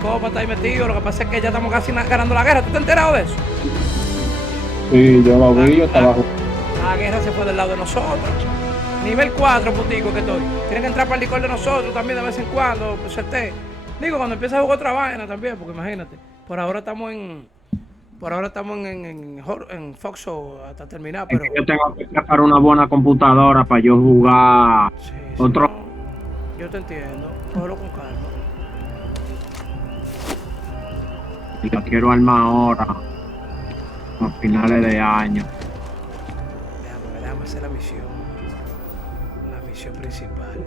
Copa está ahí metido, lo que pasa es que ya estamos casi ganando la guerra. ¿Tú te has enterado de eso? Sí, yo lo vi, yo estaba... La guerra se fue del lado de nosotros. Nivel 4, putico, que estoy. Tienen que entrar para el licor de nosotros también de vez en cuando. Pues, digo, cuando empieza a jugar otra vaina también, porque imagínate. Por ahora estamos en Foxo hasta terminar, Es pero... que yo tengo que sacar una buena computadora para yo jugar Sí, sí, otro... no. Yo te entiendo. Cógelo con calma. Y la quiero armar ahora, a finales de año. Déjame hacer la misión. La misión principal.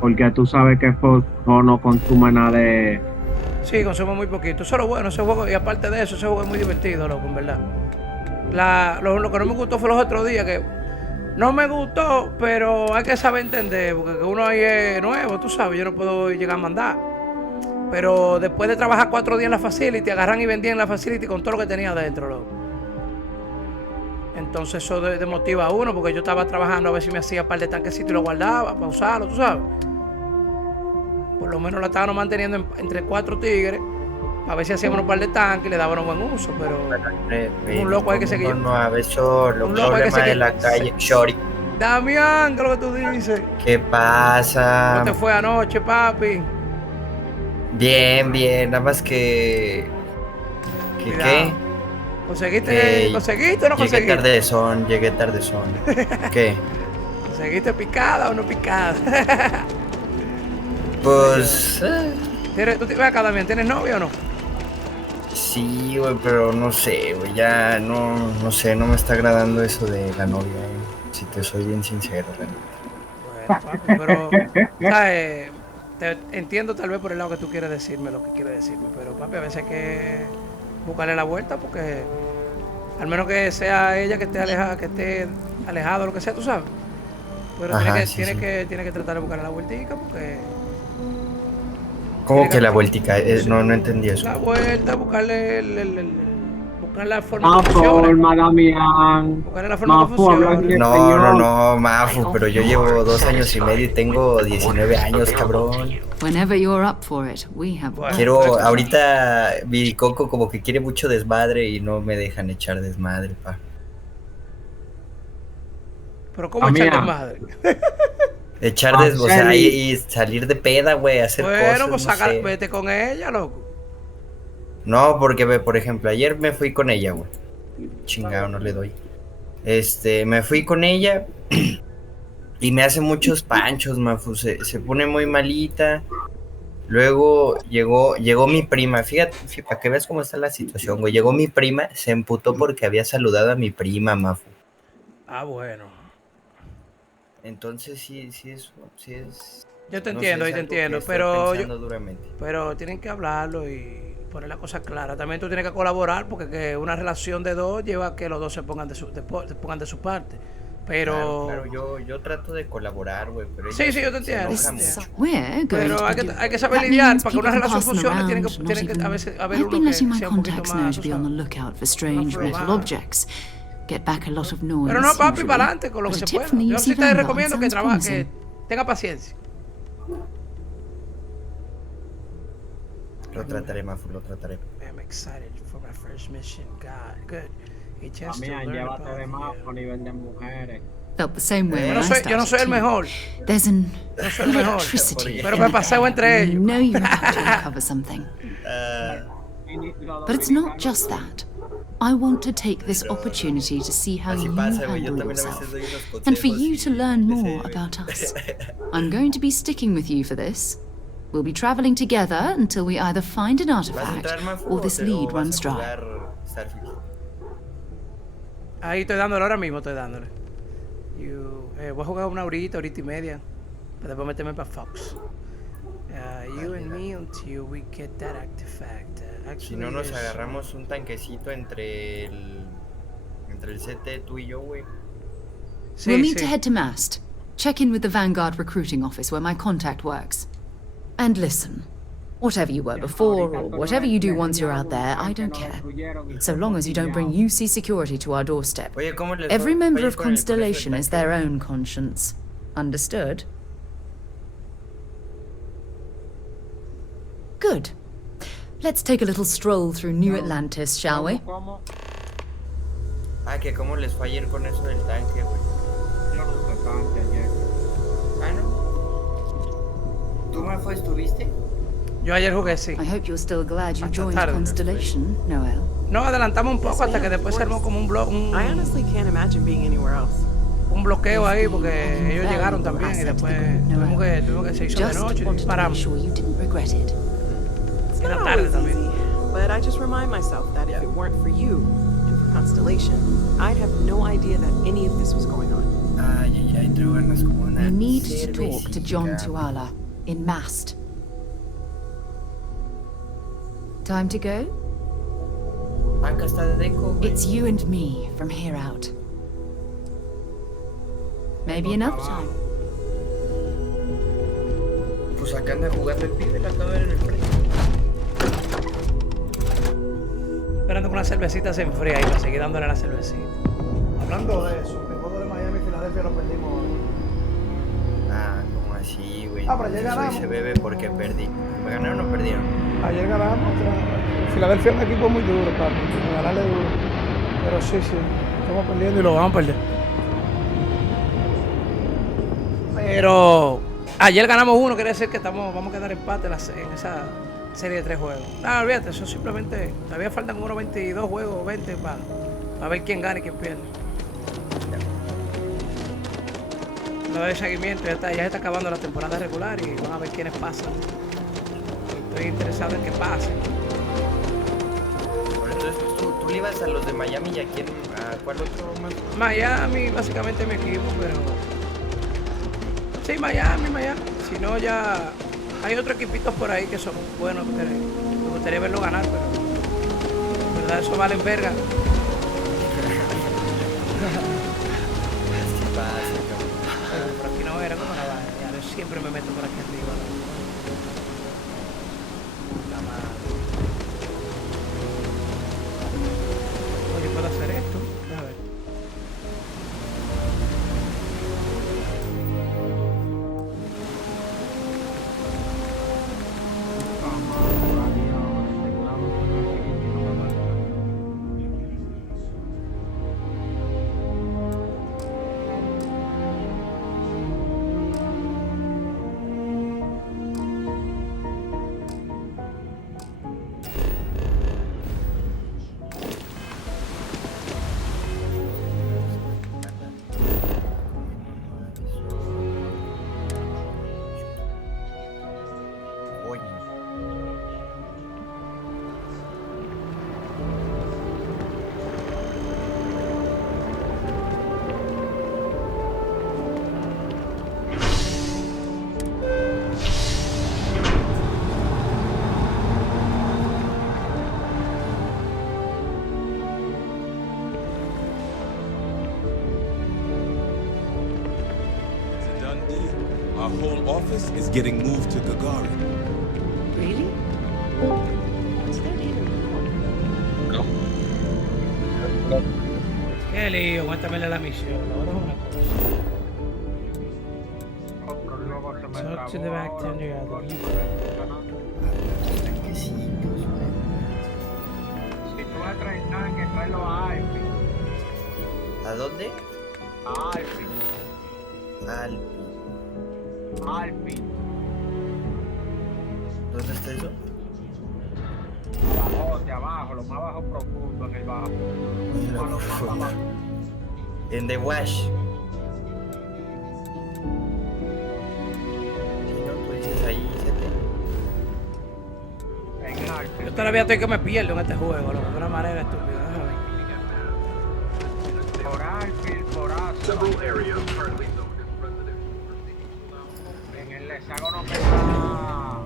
Porque tú sabes que Fox no consume nada de... Sí, consumo muy poquito. Eso es lo bueno, ese juego. Y aparte de eso, ese juego es muy divertido, loco, en verdad. Lo que no me gustó fue los otros días, que no me gustó, pero hay que saber entender, porque uno ahí es nuevo, tú sabes, yo no puedo llegar a mandar. Pero después de trabajar 4 días en la facility, agarran y vendían la facility con todo lo que tenía adentro, loco. Entonces eso desmotiva a uno, porque yo estaba trabajando a ver si me hacía un par de tanquecitos y lo guardaba para usarlo, tú sabes. Por lo menos la estábamos manteniendo entre 4 tigres, a ver si hacíamos un par de tanques y le dábamos buen uso, pero un loco hay que seguir. No, a ver, solo Un loco hay que problema de seguir. la calle. Shorty, Damián, ¿qué es lo que tú dices? ¿qué pasa? ¿Cómo te fue anoche, papi? Bien, bien, nada más que... Cuidado. ¿Qué? ¿Conseguiste o no conseguiste? Llegué tarde son. ¿Qué? ¿Conseguiste picada o no picada? Pues... Ven acá, Damián, ¿tienes novia o no? sí, güey, pero no sé, güey, ya no sé, no me está agradando eso de la novia, si te soy bien sincero, realmente. Bueno, papi, pero, ¿sabes? Te entiendo tal vez por el lado que tú quieres decirme lo que quieres decirme, pero papi, a veces hay que buscarle la vuelta porque al menos que sea ella que esté alejado o lo que sea, tú sabes. Pero Ajá, tiene que tratar de buscarle la vueltica porque... ¿Cómo que la vueltica? No entendí eso. La vuelta, buscarle buscar la forma Más que funcione. forma, Damián. Buscarle la forma que Más hablar en funcione. español. No, Mafu, pero yo llevo 2 años y medio y tengo 19 años, cabrón. Whenever you're up for it, we have. Quiero, ahorita mi coco como que quiere mucho desmadre y no me dejan echar desmadre, pa. Pero ¿cómo echar desmadre? Echar desmadre, o sea, y salir de peda, güey, hacer cosas, Bueno, pues no sé. vete con ella, loco. No, porque, por ejemplo, ayer me fui con ella, güey. Chingado, no le doy. Me fui con ella y me hace muchos panchos, Mafu. Se pone muy malita. Luego llegó mi prima. Fíjate, para que veas cómo está la situación, güey. Llegó mi prima, se emputó porque había saludado a mi prima, Mafu. Ah, bueno. Entonces sí es. Yo te no entiendo, sé, yo te es algo que entiendo, estoy pensando duramente. pero tienen que hablarlo y poner la cosa clara. También tú tienes que colaborar porque que una relación de dos lleva a que los dos se pongan de su parte. Pero Claro, yo trato de colaborar, güey, pero sí, yo te entiendo. Pero hay que saber lidiar para que una relación funcione. Tienen que a veces haber uno que sea un poquito más. Pero no, papi, para adelante con lo que se pueda. Yo sí te recomiendo que que tenga paciencia. Lo trataré, Mafu, lo trataré. I'm excited for my first mission. God, good. Damián, llévate de más a nivel de mujeres. Felt the same way when I Yo no soy el mejor. There's an No soy el mejor. electricity. Pero me paseo entre ellos. You know you have to uncover something. But it's not just that. I want to take this opportunity to see how you handle yourself, and for you to learn more about us. I'm going to be sticking with you for this. We'll be traveling together until we either find an artifact or this lead runs dry. Ahí estoy dándole ahora mismo, estoy dándole. Voy a jugar una horita y media. Para después meterme para Fox. You and me until we get that artifact. Si no nos agarramos un tanquecito entre el CT, tú y yo, güey. We'll need to head to Mast. Check in with the Vanguard recruiting office where my contact works. And listen, whatever you were before, or whatever you do once you're out there, I don't care. So long as you don't bring UC security to our doorstep. Every member of Constellation is their own conscience. Understood? Good. Let's take a little stroll through New Atlantis, shall we? ¿Cómo? Ah, que cómo les fue ayer con eso del tanque, güey. Yo no usé tanque ayer. Ah, ¿no? ¿Tú, Rafa, estuviste? Yo ayer jugué, sí. I hope you're still glad you Hasta joined tarde. Constellation, Noel. No, adelantamos un poco hasta que después se armó como un I honestly can't imagine being anywhere else. un bloqueo ahí porque ellos llegaron también y después tuvimos que se hizo de Just noche y wanted to make paramos. sure you didn't regret it. It's Era not tarde always también. easy, but I just remind myself that if it weren't for you and for Constellation, I'd have no idea that any of this was going on. Ay, ay, ay, traigo ganas como una We need to talk to John cervecita. Tuala in Mast. Time to go? Acá está de deco, güey. It's you and me from here out. Maybe another time. Pues acá anda jugando el pibe, la acabo de ver en el frente. Esperando que una cervecita se enfríe ahí para seguir dándole a la cervecita. Hablando de eso, el juego de Miami y Filadelfia lo perdimos hoy. Ah, como así, güey. Ah, pero ya Eso hoy ganamos. se bebe porque perdí. ¿Me ganaron o perdieron? Ayer ganamos. Filadelfia es un equipo muy duro, papi. Ganarle duro. Pero sí, estamos perdiendo y lo vamos a perder. Pero ayer ganamos uno, quiere decir que vamos a quedar empate en esa serie de 3 juegos. No, olvídate, eso simplemente. Todavía faltan como unos 22 juegos, 20 para ver quién gana y quién pierde. No de seguimiento, ya se está acabando la temporada regular y van a ver quiénes pasan. Estoy interesado en que pasen. Bueno, entonces tú le ibas a los de Miami y a quién, a cuál otro más. Miami, básicamente mi equipo, pero. Sí, Miami. Si no, ya. Hay otros equipitos por ahí que son buenos. Me gustaría verlo ganar, pero. En verdad, eso vale verga. ¿Qué pasa, cabrón? Por aquí no era como la vaina. Ya, yo siempre me meto por aquí arriba. Puta madre. Oye, ¿puedo hacer esto? Déjame ver. It's a done deal. Our whole office is getting moved to Gagarin. Really? What's their name? Qué lío, cuéntamele la misión. Ahora es una cosa. Talk to the bacteria. Si tú vas a traer tanque, tráelo a Alpi. ¿A dónde? A Alpi. Alpi. ¿Dónde está eso? Abajo, de abajo, lo más bajo profundo, en el bajo. En lo profundo. En The Wash. Si no, tú dices ahí, En Alpi. Yo todavía estoy que me pierdo en este juego, loco, de una manera estúpida. Déjame ver. Por Alpi, por Asa. En el hexágono que está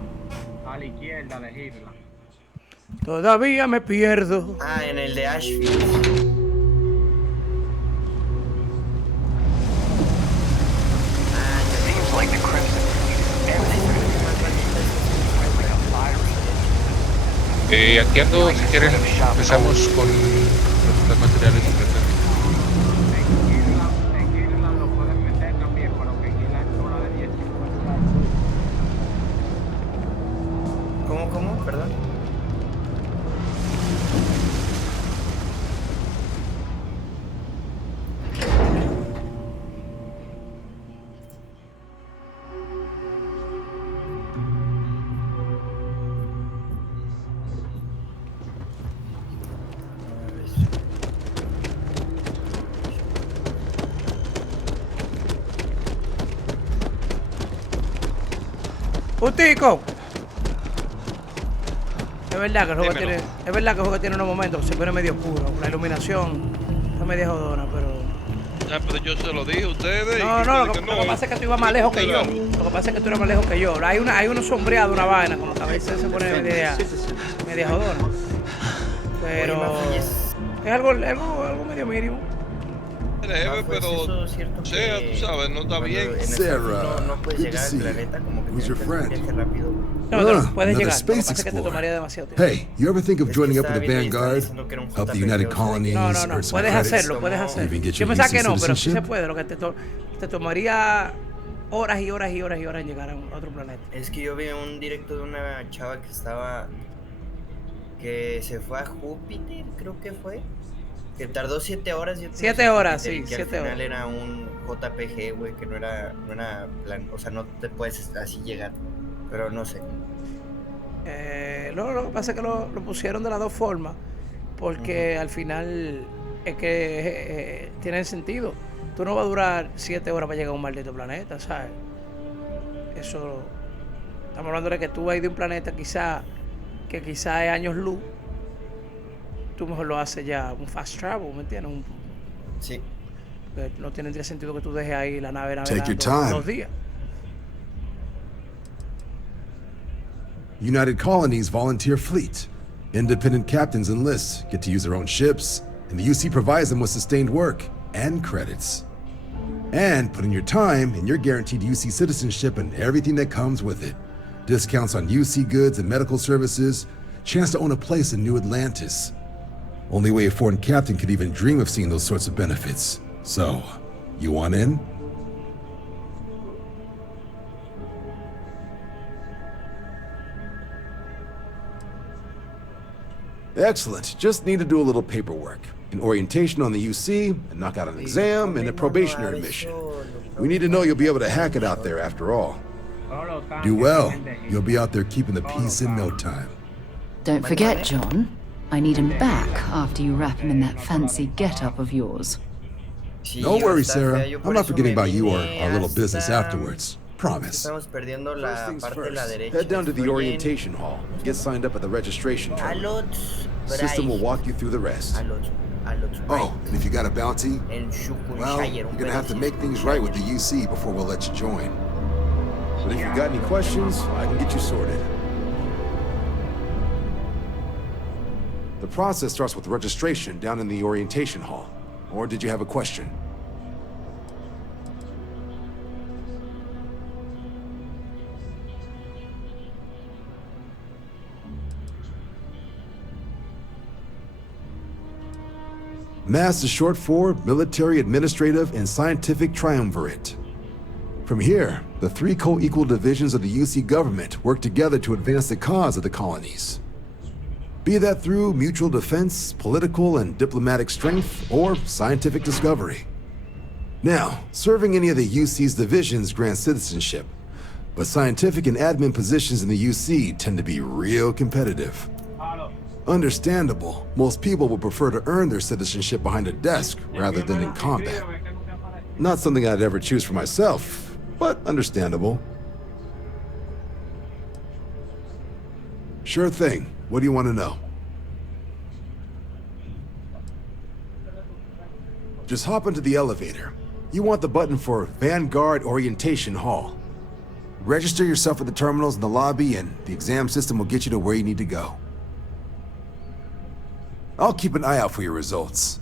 a la izquierda de Hitler. Todavía me pierdo. Ah, en el de Ashfield. Aquí ando, si quieren, empezamos con los materiales de En Irland lo pueden meter también, pero que en Irland es zona de 10. ¿Cómo? Justico. Es verdad que el juego Dímelo. tiene. Es verdad que el juego tiene unos momentos que se pone medio oscuro. La iluminación está medio jodona, pero. Ah, pero yo se lo dije a ustedes. No, y no, ustedes lo que pasa es que tú ibas más lejos que yo. Lo que pasa es que tú eres más lejos que yo. Hay uno sombreado, una vaina, como que a veces se pone media jodona. Pero. Es algo medio mínimo. Jefe, pero. cierto sea, tú sabes, no está bien. Sarah, no puedes good to llegar see al you. planeta como que Who's your tienes que hacer un friend? viaje rápido. No, puedes another llegar. Lo que space pasa es que te explorer. tomaría demasiado tiempo. Hey, you ever think of Es que joining up estaba with the viendo y estaba Vanguard? diciendo que era un Help the JPG, United o sea, Colonies, No, earn some puedes credits? hacerlo, puedes hacerlo. Even get Yo your pensaba UC que no, pero sí se citizenship? puede. Lo que te tomaría horas y horas y horas y horas en llegar a otro planeta. Es que yo vi un directo de una chava que se fue a Júpiter, creo que fue. Que tardó 7 horas. 7 horas, sí, Que al 7 final horas. era un JPG, güey, que no era plan, o sea, no te puedes así llegar. Pero no sé. Lo que pasa es que lo pusieron de las dos formas, porque al final es que tiene sentido. Tú no vas a durar 7 horas para llegar a un maldito planeta, ¿sabes? Eso, estamos hablando de que tú vas de un planeta quizá es años luz, tú mejor lo haces ya un fast travel, ¿me entiendes? Sí. No tiene sentido que tú dejes ahí la nave Take your navegando time. 2 días. United Colonies volunteer fleet. Independent captains enlist, get to use their own ships, and the UC provides them with sustained work and credits. And put in your time, and you're guaranteed UC citizenship and everything that comes with it. Discounts on UC goods and medical services, chance to own a place in New Atlantis. Only way a foreign captain could even dream of seeing those sorts of benefits. So, you want in? Excellent. Just need to do a little paperwork. An orientation on the UC, and knock out an exam, and a probationary mission. We need to know you'll be able to hack it out there after all. Do well. You'll be out there keeping the peace in no time. Don't forget, John. I need him back after you wrap him in that fancy get-up of yours. Don't worry, Sarah. I'm not forgetting about you or our little business afterwards. Promise. Estamos perdiendo First la things parte de la first, derecha. head down to the Estoy en orientation hall. Get signed up at the registration terminal. Alots System will Bray. walk you through the rest. Alots Bray. Oh, and if you got a bounty, En well, Shukunshire, you're un gonna have to pedazo make de things right with the Shukunshire. UC before we'll let you join. But if you got any questions, I can get you sorted. The process starts with registration down in the orientation hall. Or did you have a question? MASS is short for Military, Administrative, and Scientific Triumvirate. From here, the 3 co-equal divisions of the UC government work together to advance the cause of the colonies. Be that through mutual defense, political and diplomatic strength, or scientific discovery. Now, serving any of the UC's divisions grants citizenship, but scientific and admin positions in the UC tend to be real competitive. Understandable, most people would prefer to earn their citizenship behind a desk rather than in combat. Not something I'd ever choose for myself, but understandable. Sure thing. What do you want to know? Just hop into the elevator. You want the button for Vanguard Orientation Hall. Register yourself at the terminals in the lobby and the exam system will get you to where you need to go. I'll keep an eye out for your results.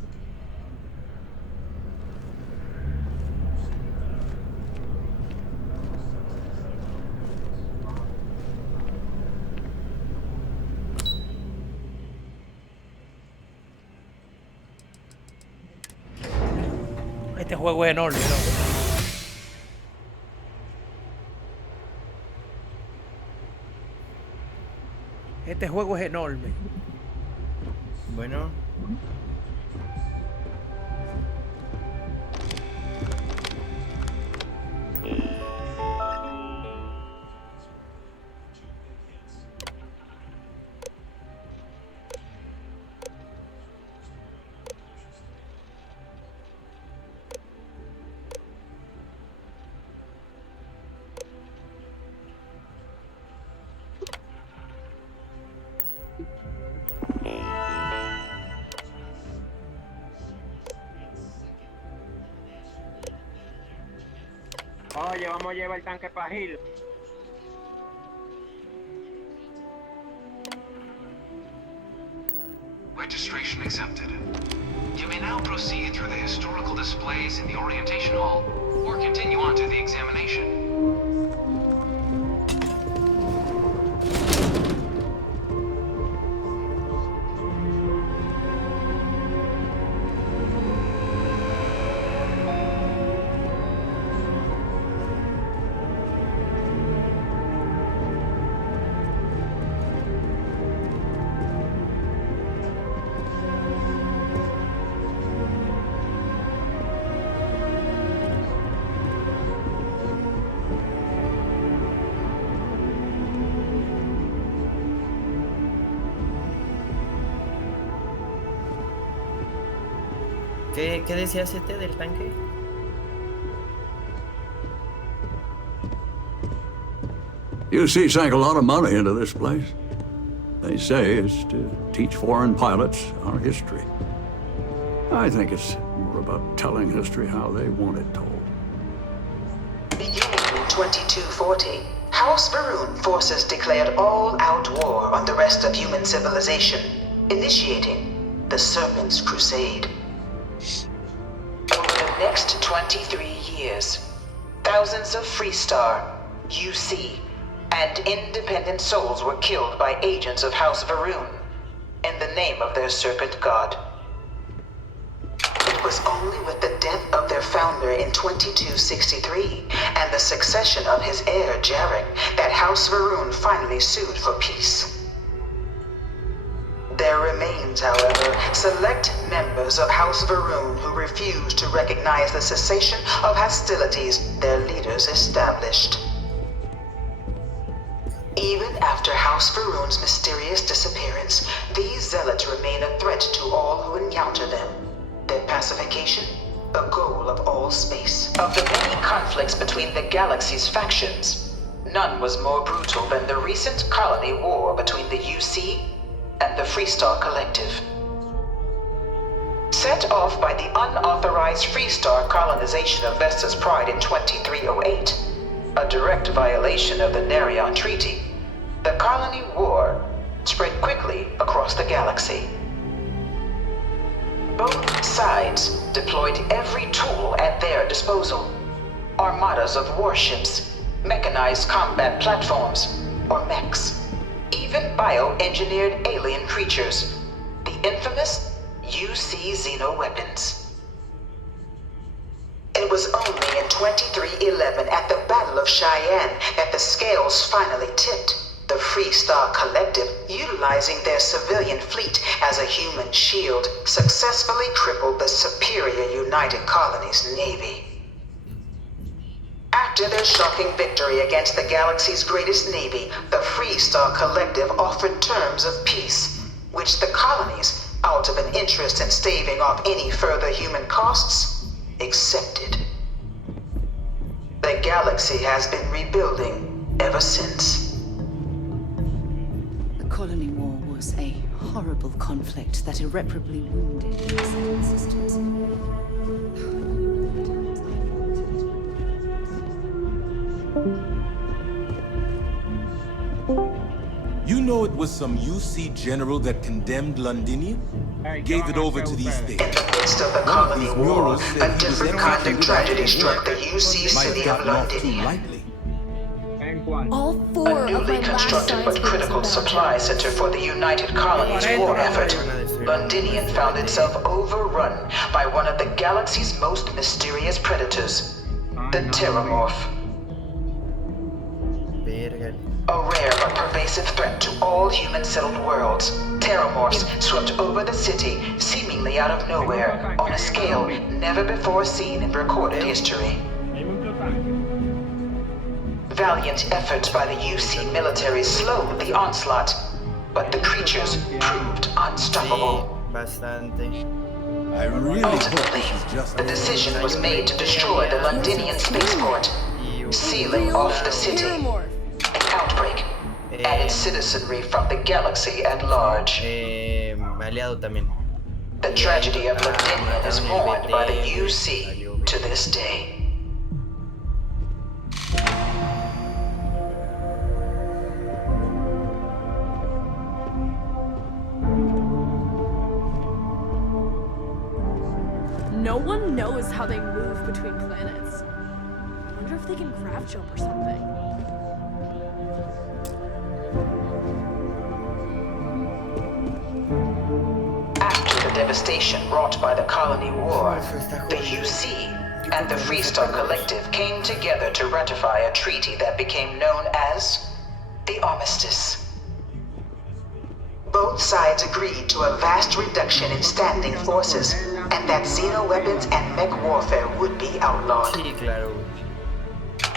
Este juego es enorme, ¿no? Este juego es enorme. Bueno. Oye, vamos a llevar el tanque para Gil. Registration accepted. You may now proceed through the historical displays in the orientation hall, or continue on to the examination. ¿Qué decías del tanque? UC sank a lot of money into this place. They say it's to teach foreign pilots our history. I think it's more about telling history how they want it told. Beginning in 2240, House Varun forces declared all-out war on the rest of human civilization, initiating the Serpent's Crusade. Over the next 23 years, thousands of Freestar, UC, and independent souls were killed by agents of House Varun in the name of their serpent god. It was only with the death of their founder in 2263 and the succession of his heir Jarek that House Varun finally sued for peace. There remains, however, select members of House Varun who refuse to recognize the cessation of hostilities their leaders established. Even after House Varun's mysterious disappearance, these zealots remain a threat to all who encounter them. Their pacification, a goal of all space. Of the many conflicts between the galaxy's factions, none was more brutal than the recent colony war between the UC and the Freestar Collective. Set off by the unauthorized Freestar colonization of Vesta's Pride in 2308, a direct violation of the Nerion Treaty, the colony war spread quickly across the galaxy. Both sides deployed every tool at their disposal. Armadas of warships, mechanized combat platforms, or mechs. Even bioengineered alien creatures, the infamous UC xeno-weapons. It was only in 2311 at the Battle of Cheyenne that the scales finally tipped, the Freestar Collective, utilizing their civilian fleet as a human shield, successfully crippled the superior United Colonies Navy. After their shocking victory against the galaxy's greatest navy, the Freestar Collective offered terms of peace, which the colonies, out of an interest in staving off any further human costs, accepted. The galaxy has been rebuilding ever since. The colony war was a horrible conflict that irreparably wounded its ancestors. You know it was some UC general that condemned Londinium? Gave it over to these things. In the midst of the colony war, a different kind of tragedy struck the UC city of Londinium. All four a newly constructed but critical supply center for the United Colonies war effort, Londinium found itself overrun by one of the galaxy's most mysterious predators, the Terramorph. A rare but pervasive threat to all human-settled worlds, Terramorphs swept over the city, seemingly out of nowhere, on a scale never before seen in recorded history. Valiant efforts by the UC military slowed the onslaught, but the creatures proved unstoppable. I really Ultimately, the decision was made to destroy the Londinian spaceport, sealing off the city. An outbreak and its citizenry from the galaxy at large. Aliado también. The tragedy of Londinium is mourned by the UC to this day. No one knows how they move between planets. I wonder if they can grav jump or something. After the devastation wrought by the Colony War, the UC and the Freestar Collective came together to ratify a treaty that became known as the Armistice. Both sides agreed to a vast reduction in standing forces, and that xeno-weapons and mech warfare would be outlawed.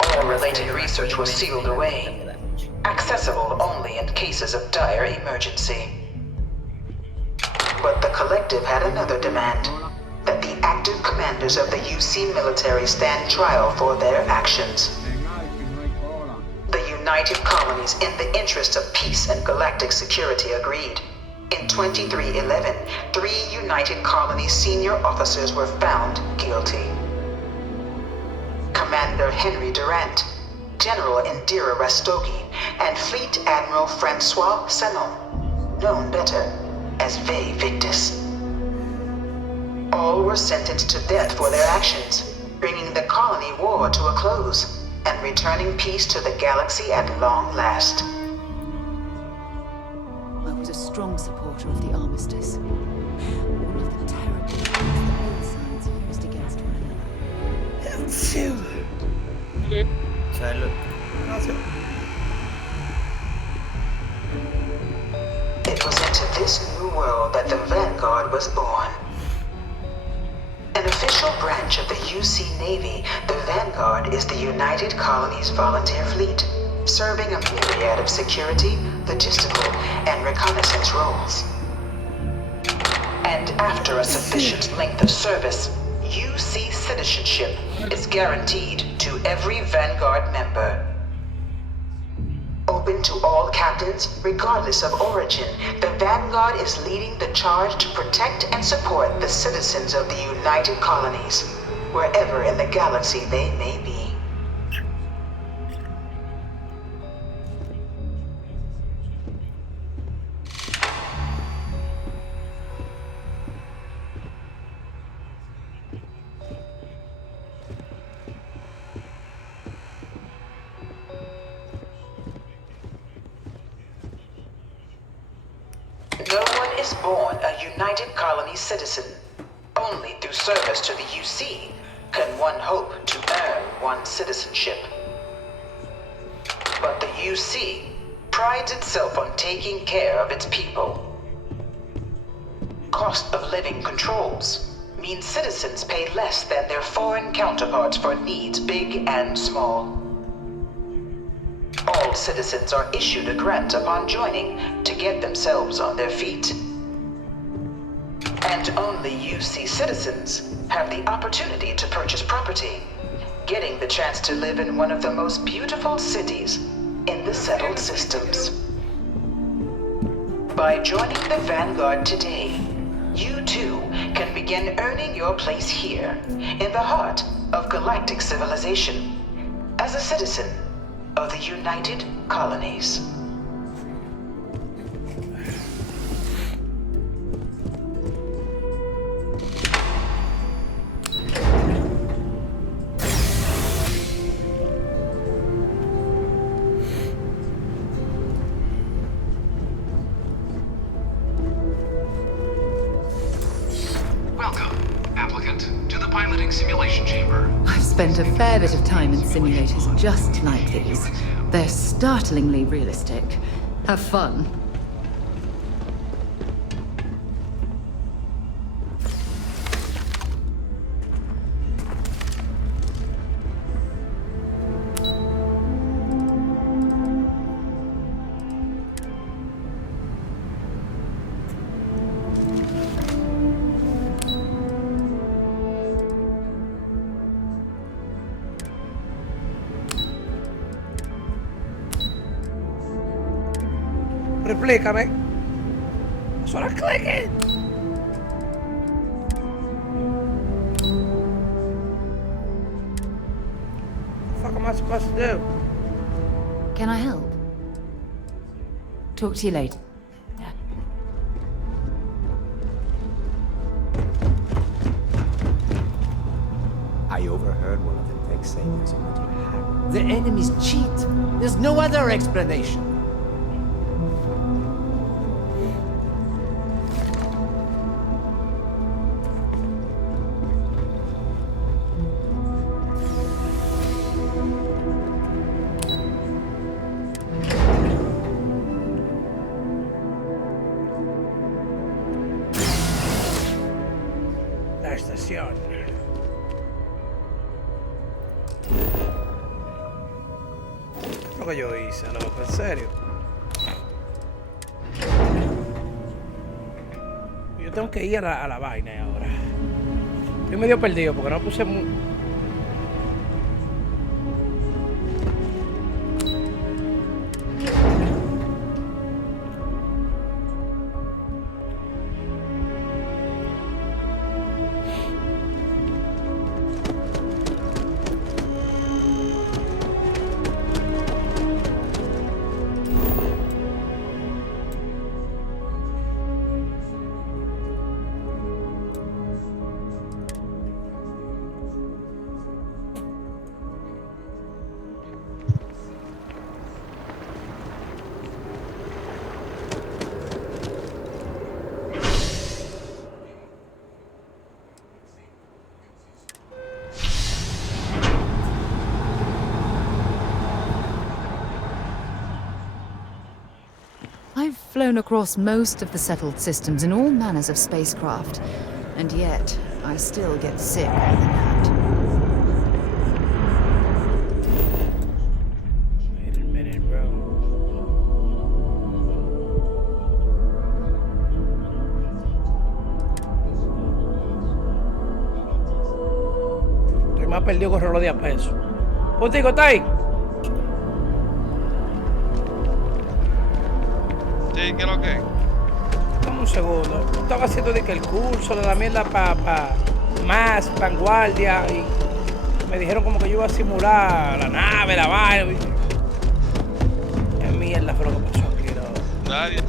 All related research was sealed away, accessible only in cases of dire emergency. But the Collective had another demand, that the active commanders of the UC military stand trial for their actions. The United Colonies, in the interest of peace and galactic security, agreed. In 2311, 3 United Colonies senior officers were found guilty. Commander Henry Durant, General Indira Rastogi, and Fleet Admiral Francois Sanon, known better as Ve Victus. All were sentenced to death for their actions, bringing the colony war to a close and returning peace to the galaxy at long last. I was a strong supporter of the armistice. All of the terrible things that both sides used against one another. Salud. It was into this new world that the Vanguard was born. An official branch of the UC Navy, the Vanguard is the United Colonies Volunteer Fleet, serving a myriad of security, logistical, and reconnaissance roles. And after a sufficient length of service, UC citizenship is guaranteed to every Vanguard member. Open to all captains, regardless of origin, the Vanguard is leading the charge to protect and support the citizens of the United Colonies, wherever in the galaxy they may be. No one is born a United Colonies citizen. Only through service to the UC can one hope to earn one's citizenship. But the UC prides itself on taking care of its people. Cost of living controls mean citizens pay less than their foreign counterparts for needs big and small. All citizens are issued a grant upon joining to get themselves on their feet. And only UC citizens have the opportunity to purchase property, getting the chance to live in one of the most beautiful cities in the settled systems. By joining the Vanguard today, you too can begin earning your place here, in the heart of galactic civilization, as a citizen of the United Colonies. Welcome, applicant, to the piloting simulation chamber. I've spent a fair bit of time in simulators just like these. They're startlingly realistic. Have fun. explícame. Solo click. What the fuck am I supposed to do? Can I help? Talk to you later. I overheard one of the tech saying there's already a hack. The enemies cheat. There's no other explanation. La estación. ¿Qué es lo que yo hice, loco? ¿En serio? Yo tengo que ir a la vaina ahora. Estoy medio perdido porque no puse I've flown across most of the settled systems in all manners of spacecraft, and yet I still get sick more than that. Wait a minute, bro. Estoy más perdido que un reloj de a peso. Puntico, ¿está ahí? Sí, ¿qué es lo que? Dame un segundo. Estaba haciendo de que el curso de la mierda para más Vanguardia y me dijeron como que yo iba a simular la nave, la vaina. Qué mierda fue lo que pasó aquí, ¿no? Nadie.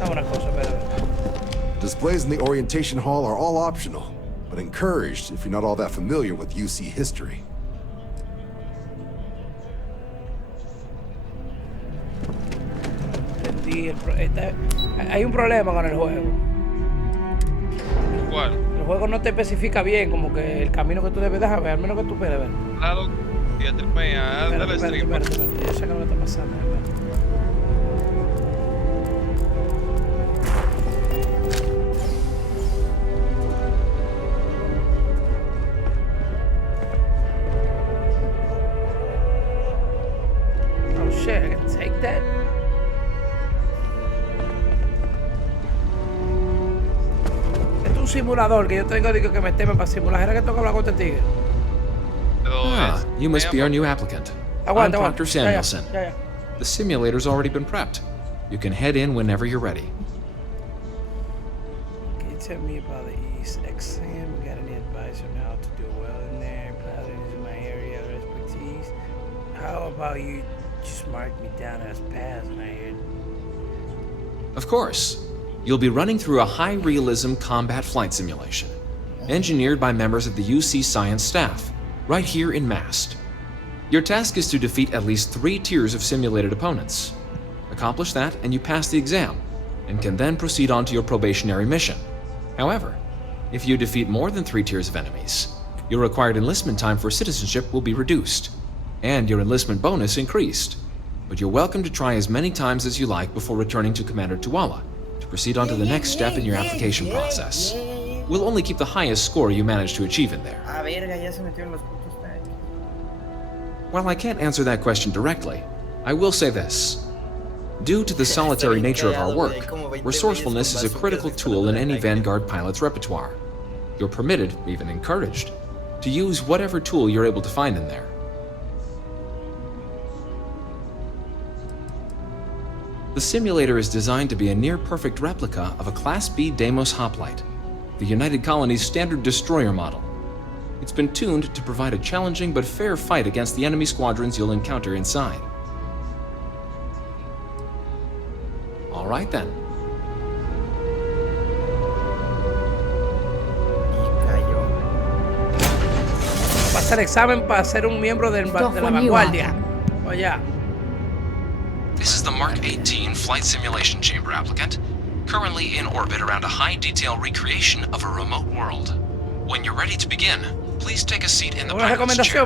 Dame una cosa, espérame. Displays in the orientation hall are all optional, but encouraged if you're not all that familiar with UC history. Hay un problema con el juego. ¿Cuál? El juego no te especifica bien como que el camino que tú debes dejar ver, al menos que tú puedas ver. Claro, y atrepea, dale stream. Espérate. Yo sé que no me está pasando. Oh shit, I can take that. Un simulador que yo tengo que meterme para simular. ¿Era que tengo que hablar con este tigre? You must be our new applicant. I'm Dr. Samuelson. Yeah. The simulator's already been prepped. You can head in whenever you're ready. Can you tell me about the East Examen? Got any advice on how to do well in there? Piloting is my area of expertise. How about you just mark me down as pass when I hear? Of course. You'll be running through a high-realism combat flight simulation, engineered by members of the UC science staff, right here in MAST. Your task is to defeat at least 3 tiers of simulated opponents. Accomplish that, and you pass the exam, and can then proceed on to your probationary mission. However, if you defeat more than 3 tiers of enemies, your required enlistment time for citizenship will be reduced, and your enlistment bonus increased. But you're welcome to try as many times as you like before returning to Commander Tuala, proceed on to the next step in your application process. We'll only keep the highest score you manage to achieve in there. While I can't answer that question directly, I will say this. Due to the solitary nature of our work, resourcefulness is a critical tool in any Vanguard pilot's repertoire. You're permitted, even encouraged, to use whatever tool you're able to find in there. The simulator is designed to be a near-perfect replica of a Class B Deimos hoplite, the United Colony's standard destroyer model. It's been tuned to provide a challenging but fair fight against the enemy squadrons you'll encounter inside. All right then. Pasar examen para ser un miembro de la Vanguardia. Oye. This is the Mark 18 Flight Simulation Chamber applicant, currently in orbit around a high-detail recreation of a remote world. When you're ready to begin, please take a seat in the pilot's chair.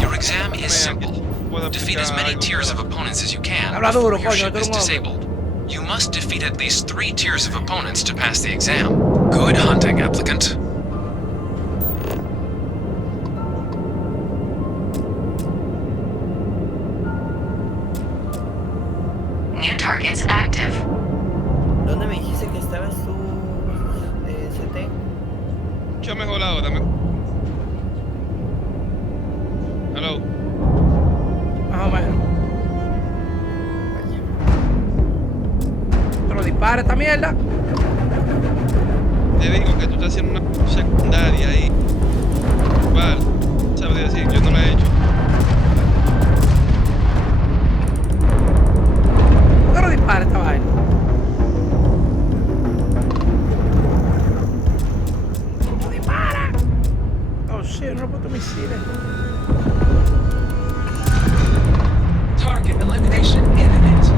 Your exam is simple. Defeat as many tiers of opponents as you can before your ship is disabled. You must defeat at least 3 tiers of opponents to pass the exam. Good hunting, applicant. New targets active. ¿Dónde me dijiste que estabas tú, CT? Yo mejor ahora. Hello. Más o menos. Te lo dispara esta mierda. Te digo que tú estás haciendo una secundaria ahí. Vale. Sabes decir, yo no la he hecho. ¿Por qué no dispara esta vaina? ¡No dispara! Oh shit, no he puesto misiles. Target elimination imminent.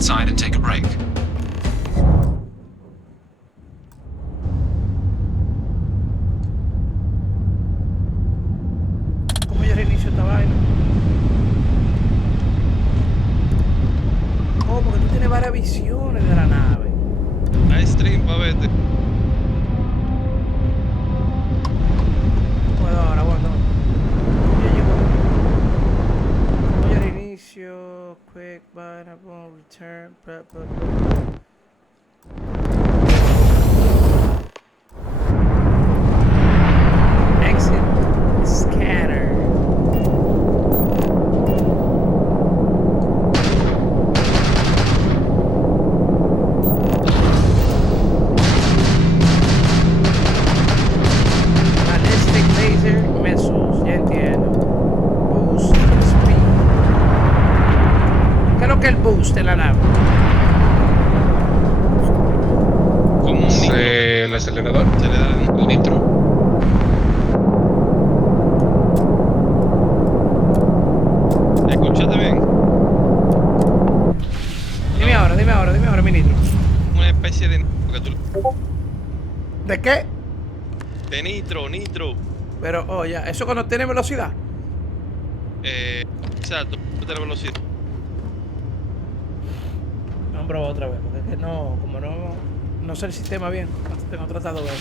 outside and take a break. ¿Cómo yo reinicio esta vaina? Oh, porque tú tienes varias visiones de la nave. Hay stream, pa' vete. Turn. Exit scanner. Ballistic laser missiles, ya entiendo. Boost speed. ¿Qué es lo que es el boost de la nave? El acelerador. El nitro. Escúchate bien. Dime ahora, mi nitro. Una especie de... ¿De qué? De nitro. Pero, oh, ya, ¿eso cuando tiene velocidad? Exacto, de la velocidad. Vamos a probar otra vez, porque es que no, como no sé el sistema bien, tengo tratado de eso.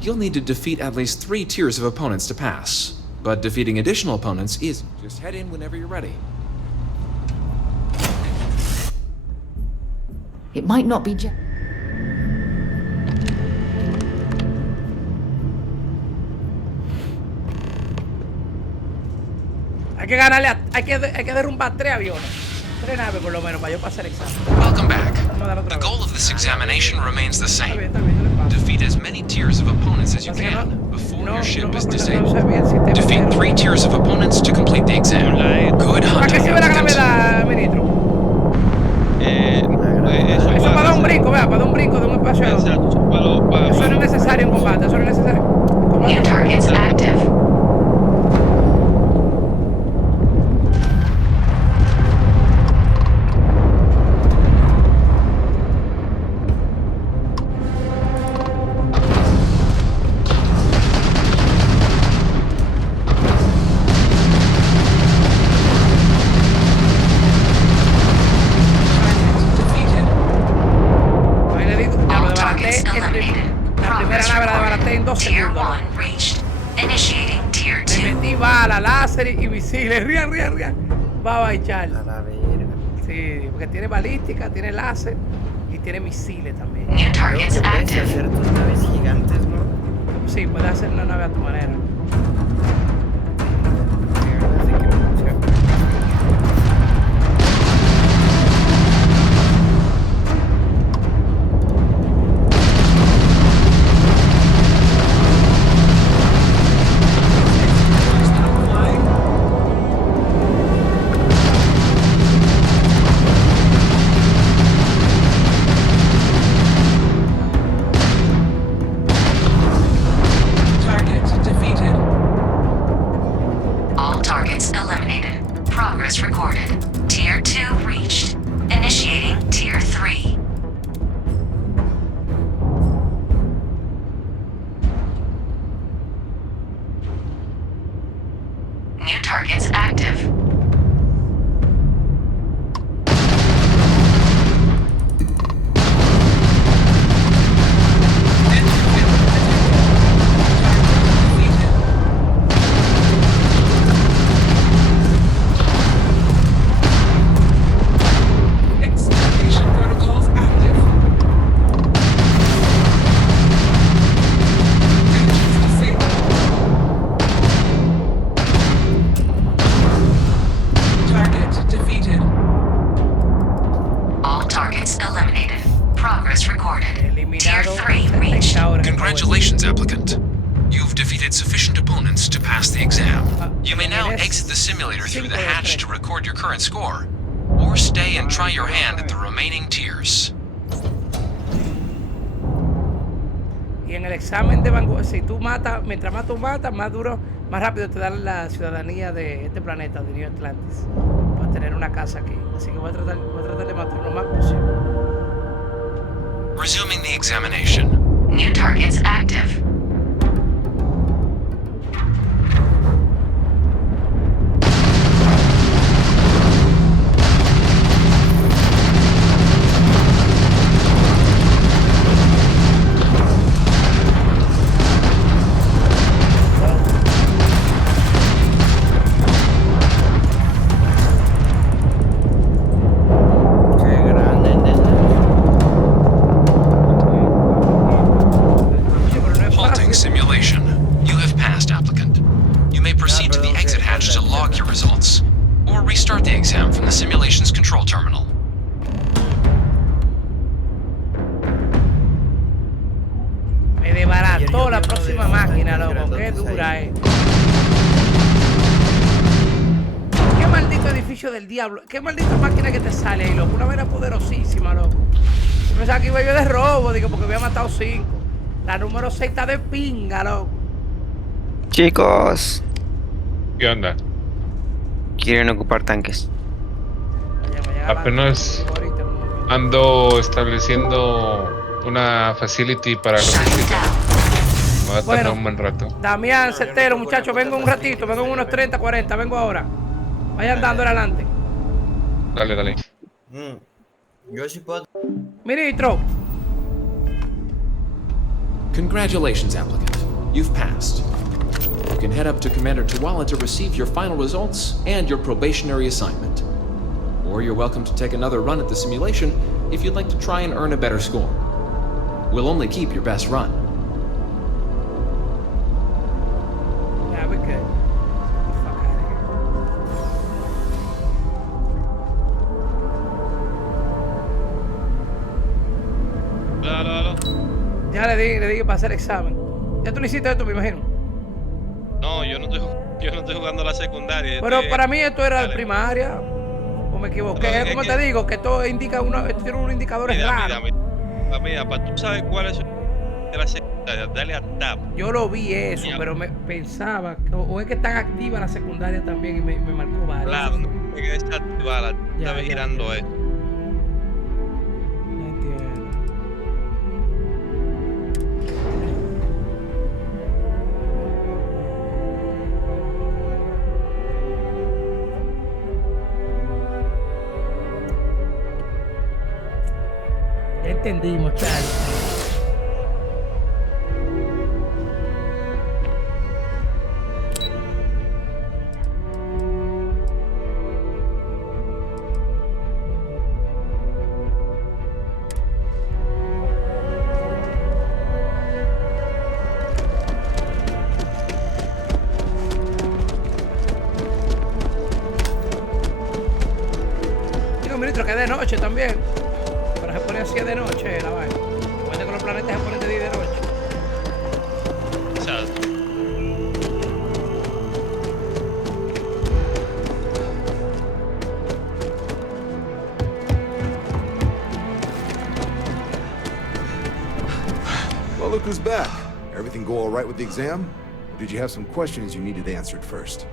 You'll need to defeat at least 3 tiers of opponents to pass, but defeating additional opponents is... Just head in whenever you're ready. It might not be Hay que ganarle hay que derrumbar 3 aviones. 3 naves por lo menos para yo pasar el examen. Welcome back. The goal of this examination remains the same. Defeat as many tiers of opponents as you can before your ship is disabled. Defeat 3 tiers of opponents to complete the exam. Good ¿Para qué hunting. sirve la gravedad, ministro? Eso para dar un brinco, vea, para dar un brinco de un espacio a otro. Eso no es necesario en combate, eso no es necesario. New targets active. La primera nave la desbaraté en 2 segundos. Le metí bala, láser y misiles. Rían. Va a echar. A la verga. Sí, porque tiene balística, tiene láser y tiene misiles también. Creo que puedes hacer tus naves gigantes, ¿no? Sí, puedes hacer la nave a tu manera. Target defeated. targets active. Congratulations, applicant. You've defeated sufficient opponents to pass the exam. You may now exit the simulator through the hatch to record your current score, or stay and try your hand at the remaining tiers. Y en el examen de Vanguard, si tú matas, mientras más tú matas, más duro, más rápido te dan la ciudadanía de este planeta, de New Atlantis, para tener una casa aquí. Así que voy a tratar de matar lo más posible. Resuming the examination. New targets active. La próxima máquina, loco, qué dura es. Qué maldito edificio del diablo. Qué maldita máquina que te sale ahí, loco. Una vaina poderosísima, loco. Yo pensaba que iba yo de robo, digo, porque había matado 5. La número 6 está de pinga, loco. Chicos. ¿Qué onda? Quieren ocupar tanques. Apenas ando estableciendo una facility para logística. Va a tardar un buen rato. Damián, Cetero, muchachos, vengo un ratito, vengo en unos 30, 40, vengo ahora. Vayan dando adelante. Dale. Yo sí puedo. Ministro. Congratulations, applicant. You've passed. You can head up to Commander Tuala to receive your final results and your probationary assignment. Or you're welcome to take another run at the simulation if you'd like to try and earn a better score. We'll only keep your best run. Yeah, we're good. Get the fuck out of here. Ya le dije para hacer examen. Ya tú lo hiciste esto, me imagino. No, yo no estoy jugando la secundaria. Pero para mí esto era de primaria. ¿O me equivoqué? ¿Cómo te digo? Que esto indica esto tiene unos indicadores raros. Mira, para tú sabes cuál es de la secundaria, dale a tab. Yo lo vi eso, pero me pensaba, o es que están activas la secundaria también y me marcó varias. Claro, no hay que desactivarla, estaba girando eso. No entiendo. Ya entendimos, Charlie. Digo, ministro, que de noche también. Pero se pone así de noche la vaina. Después de que los planetas se ponen de día y de noche. Exacto. Well, look who's back. Everything go all right with the exam? Or did you have some questions you needed answered first?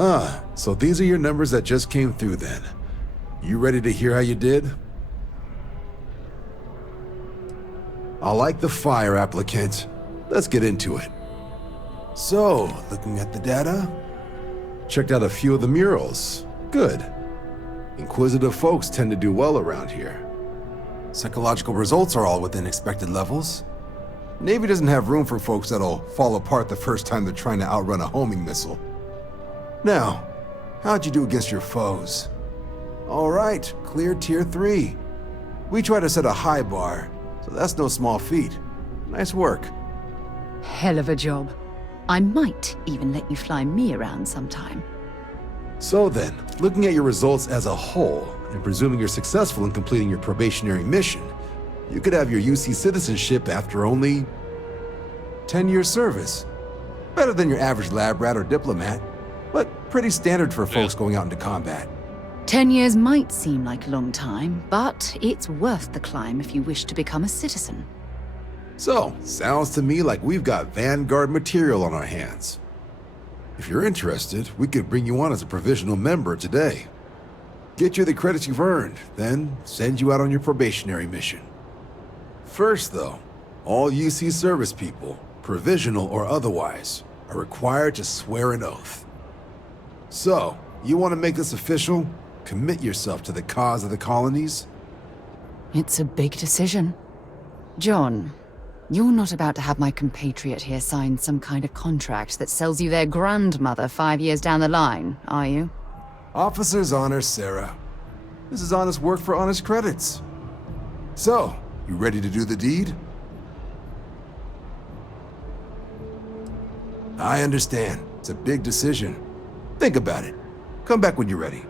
Ah, so these are your numbers that just came through then. You ready to hear how you did? I like the fire, applicant. Let's get into it. So, looking at the data, checked out a few of the murals. Good. Inquisitive folks tend to do well around here. Psychological results are all within expected levels. Navy doesn't have room for folks that'll fall apart the first time they're trying to outrun a homing missile. Now, how'd you do against your foes? All right, clear tier 3. We try to set a high bar, so that's no small feat. Nice work. Hell of a job. I might even let you fly me around sometime. So then, looking at your results as a whole, and presuming you're successful in completing your probationary mission, you could have your UC citizenship after only 10 years service. Better than your average lab rat or diplomat, but pretty standard for folks going out into combat. 10 years might seem like a long time, but it's worth the climb if you wish to become a citizen. So, sounds to me like we've got Vanguard material on our hands. If you're interested, we could bring you on as a provisional member today. Get you the credits you've earned, then send you out on your probationary mission. First though, all UC service people, provisional or otherwise, are required to swear an oath. So, you want to make this official? Commit yourself to the cause of the colonies? It's a big decision. John, you're not about to have my compatriot here sign some kind of contract that sells you their grandmother 5 years down the line, are you? Officer's honor, Sarah. This is honest work for honest credits. So, you ready to do the deed? I understand. It's a big decision. Think about it. Come back when you're ready.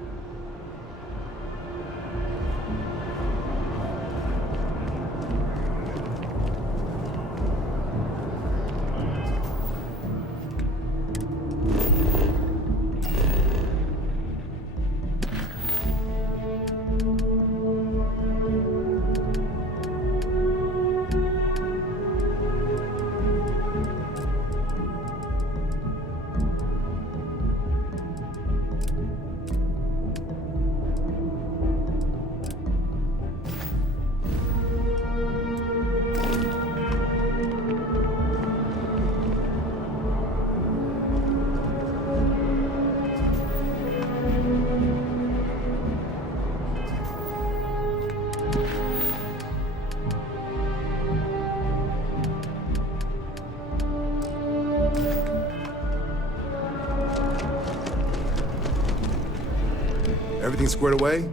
Everything squared away?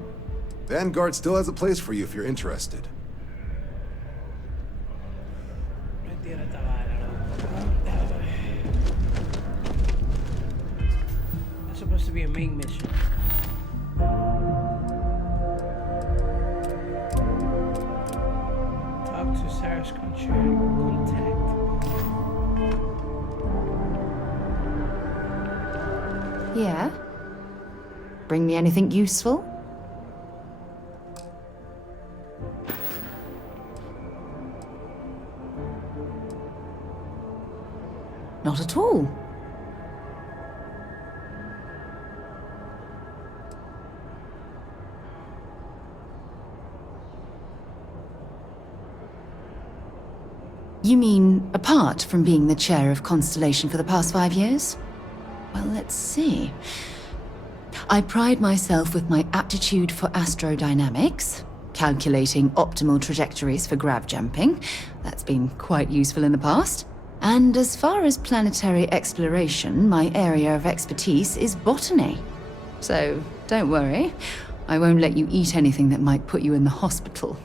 Vanguard still has a place for you if you're interested. That's supposed to be a main mission. Talk to Sarah's contact. Yeah? Bring me anything useful? Not at all. You mean, apart from being the chair of Constellation for the past 5 years? Well, let's see. I pride myself with my aptitude for astrodynamics, calculating optimal trajectories for grav jumping. That's been quite useful in the past. And as far as planetary exploration, my area of expertise is botany. So, don't worry. I won't let you eat anything that might put you in the hospital.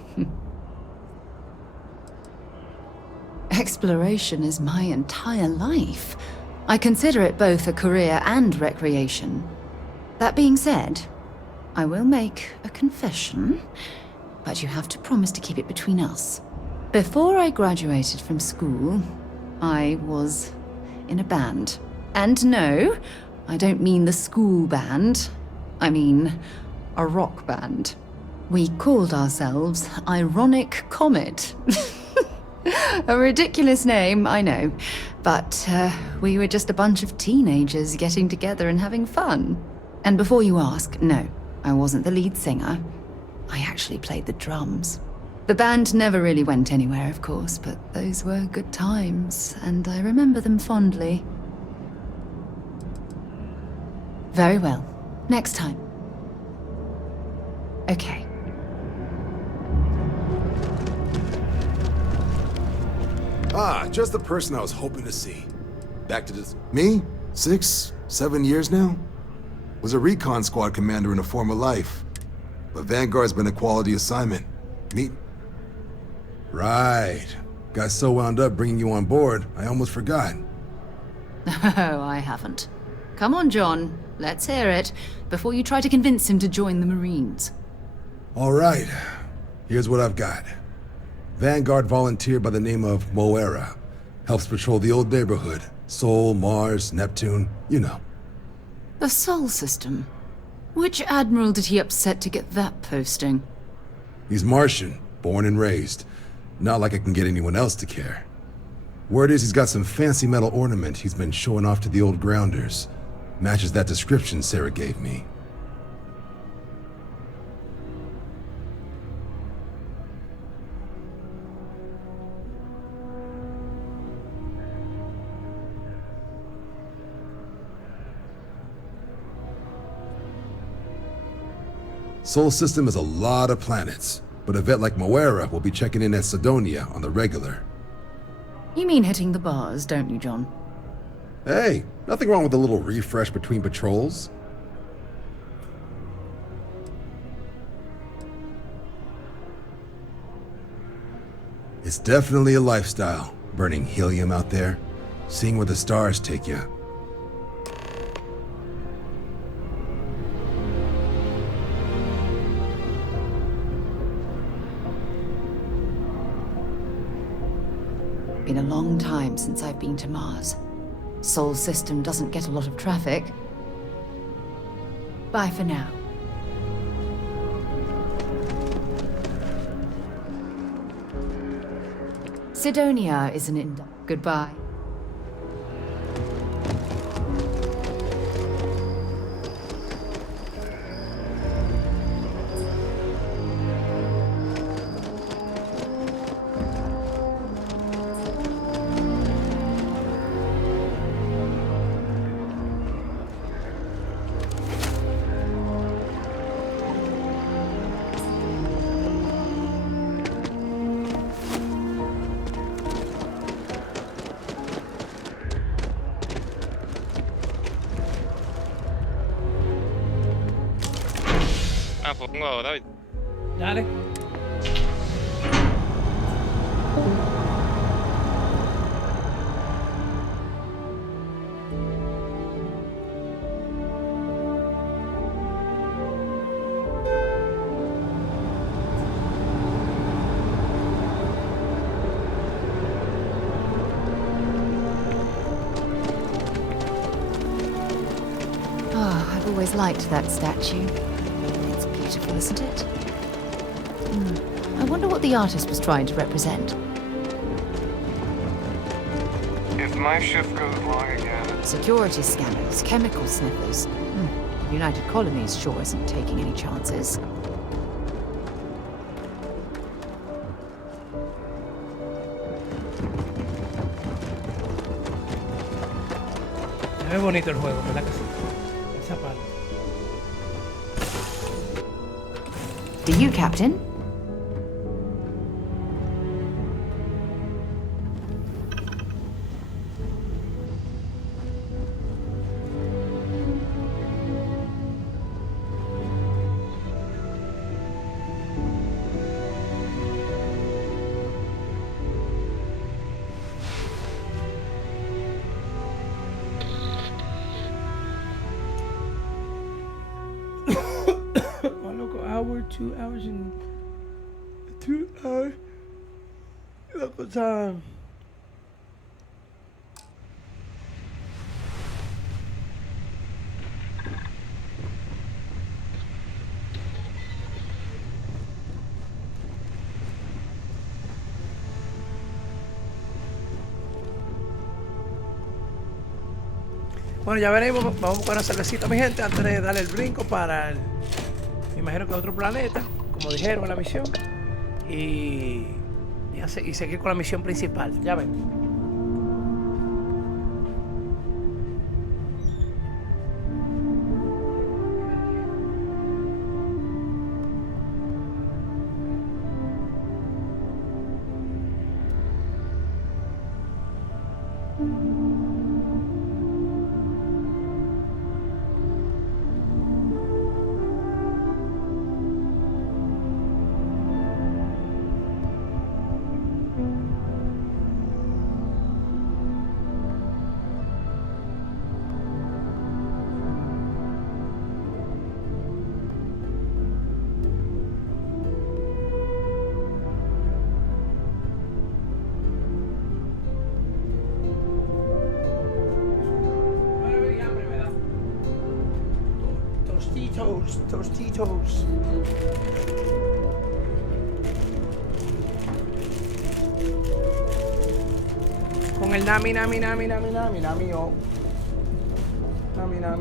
Exploration is my entire life. I consider it both a career and recreation. That being said, I will make a confession, but you have to promise to keep it between us. Before I graduated from school, I was in a band. And no, I don't mean the school band. I mean a rock band. We called ourselves Ironic Comet. A ridiculous name, I know. But we were just a bunch of teenagers getting together and having fun. And before you ask, no, I wasn't the lead singer. I actually played the drums. The band never really went anywhere, of course, but those were good times, and I remember them fondly. Very well. Next time. Okay. Ah, just the person I was hoping to see. Back to this. Me? 6, 7 years now? Was a recon squad commander in a former life. But Vanguard's been a quality assignment. Meet. Right. Got so wound up bringing you on board, I almost forgot. Oh, I haven't. Come on, John. Let's hear it, before you try to convince him to join the Marines. All right. Here's what I've got. Vanguard volunteer by the name of Moera. Helps patrol the old neighborhood. Sol, Mars, Neptune, you know. The Sol system? Which admiral did he upset to get that posting? He's Martian, born and raised. Not like I can get anyone else to care. Word is he's got some fancy metal ornament he's been showing off to the old grounders. Matches that description Sarah gave me. Sol system is a lot of planets, but a vet like Moera will be checking in at Sidonia on the regular. You mean hitting the bars, don't you, John? Hey, nothing wrong with a little refresh between patrols. It's definitely a lifestyle, burning helium out there, seeing where the stars take you. Been a long time since I've been to Mars. Sol system doesn't get a lot of traffic. Bye for now. Sidonia is an goodbye. Pongo, David. Dale. Oh, I've always liked that statue. Beautiful, isn't it? I wonder what the artist was trying to represent. If my shift goes wrong again... Security scanners, chemical sniffers. The United Colonies sure isn't taking any chances. Se ve bonito el juego, ¿verdad que sí? Esa parte. Do you, Captain? My local hour, 2 hours and 2 hours local time. Bueno, ya veremos, vamos a buscar una cervecita, mi gente, antes de darle el brinco para el, me imagino que otro planeta, como dijeron en la misión. y seguir con la misión principal. Ya ven. Tostitos. Con el nami, oh. Nami.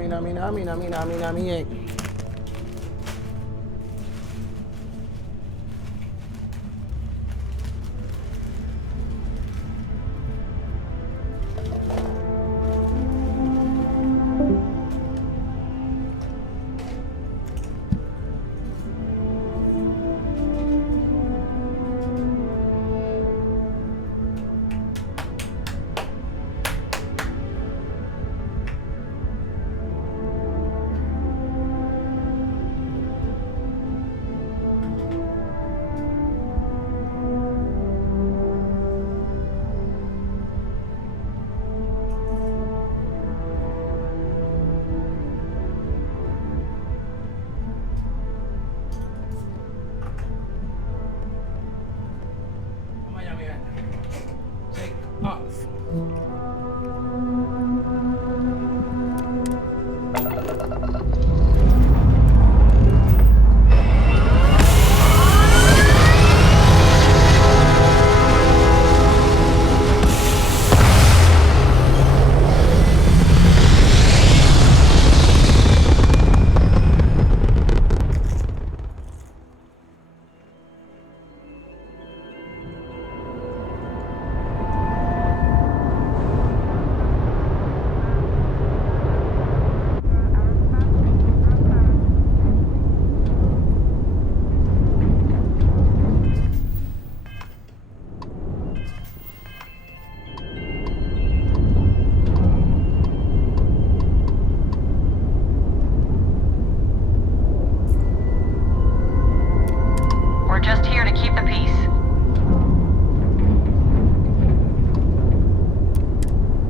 We're just here to keep the peace.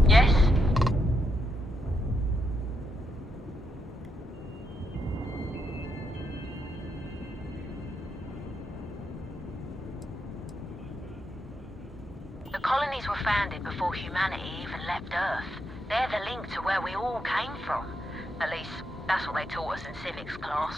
Yes? The colonies were founded before humanity even left Earth. They're the link to where we all came from. At least, that's what they taught us in civics class.